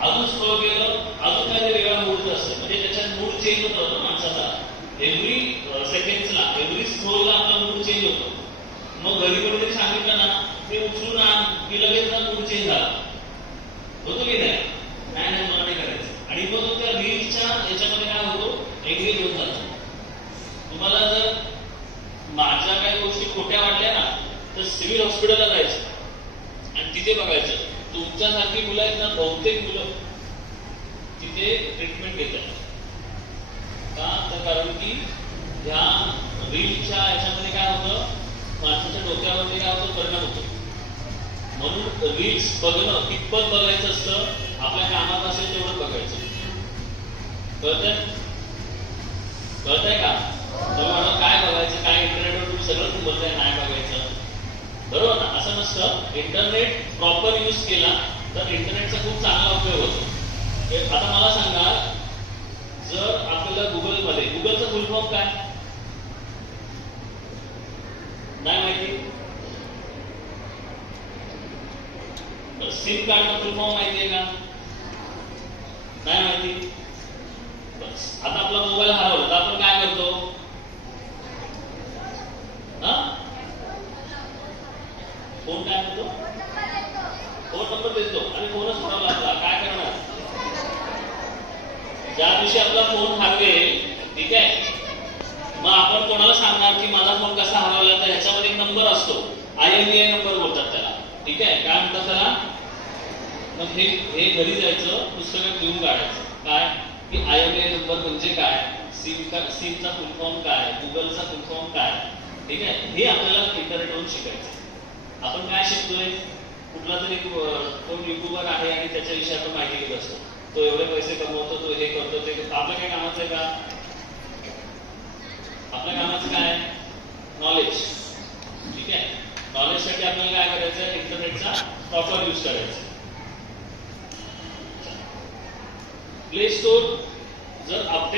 अजून स्क्रोल केलं, अजून काही वेगळा मूड असतं, म्हणजे त्याच्यात मूड चेंज होत होतो माणसाचा. एव्हरी सेकंड्सला, एव्हरी स्क्रोलला आपला मूड चेंज होतो. मग घरी कोणीतरी सांगितलं ना, ते उचलून आण की लगेच मूड चेंज झाला, होतो की नाही? नाही मला नाही करायचं. आणि मग त्या रील्सच्या याच्यामध्ये काय होतो, एंगेज होत जातो. तुम्हाला जर माझ्या काही गोष्टी खोट्या वाटल्या ना, तर सिव्हिल हॉस्पिटलला जायचं आणि तिथे बघायचं. तुमच्यासारखी मुलं आहेत ना, बहुतेक मुलं तिथे ट्रीटमेंट घेतात. का? तर कारण की ह्या रील्सच्या याच्यामध्ये काय होतं, माणसाच्या डोक्यावरती काय होतं, परिणाम होतो. म्हणून रील्स बघणं कितपत बघायचं असतं, आपल्या कामात असेल तेवढं बघायचं. कळतंय का? तुम्हाला काय बघायचं, काय इंटरनेटवर तुम्ही सगळं बोलताय, नाही बघायचं, बरोबर ना? असं नसतं. इंटरनेट प्रॉपर यूज केला तर इंटरनेटचा खूप चांगला उपयोग होतो. आता मला सांगा, जर आपल्याला गुगलमध्ये, गुगलचं फुल फॉर्म काय नाही माहिती? सिम कार्डचा फुल फॉर्म माहिती आहे का? नाही माहिती? बस. आता आपला मोबाईल हरवला तर आपण काय करतो? फोन काय म्हणतो? फोन नंबर देतो आणि फोनच हरवला आपला, काय करणार? ज्या दिवशी आपला फोन हरवेल, ठीक आहे, मग आपण कोणाला सांगणार की माझा फोन कसा हरवला? तर ह्याच्यामध्ये एक नंबर असतो, IMEI नंबर बोलतात त्याला, ठीक आहे? काय म्हणतात त्याला? मग हे घरी जायचं, पुस्तकात घेऊन काढायचं. काय की IMEI नंबर म्हणजे काय, सिमचा फुल फॉर्म काय, गुगलचा फुल फॉर्म काय, ठीक आहे? हे आपल्याला इंटरनेटवरून शिकायचं. आपण काय शिकतोय? कुठला तरी कोण युट्यूबर आहे आणि त्याच्याविषयी आपण माहिती घेत असतो. तो एवढे पैसे कमवतो, तो हे करतो, ते करतो. आपल्या काय कामाचं आहे का? आपल्या कामाचं काय? नॉलेज, ठीक आहे? नॉलेजसाठी आपल्याला काय करायचं? इंटरनेटचा प्रॉपर यूज करायचा. प्ले स्टोर जर अपडेट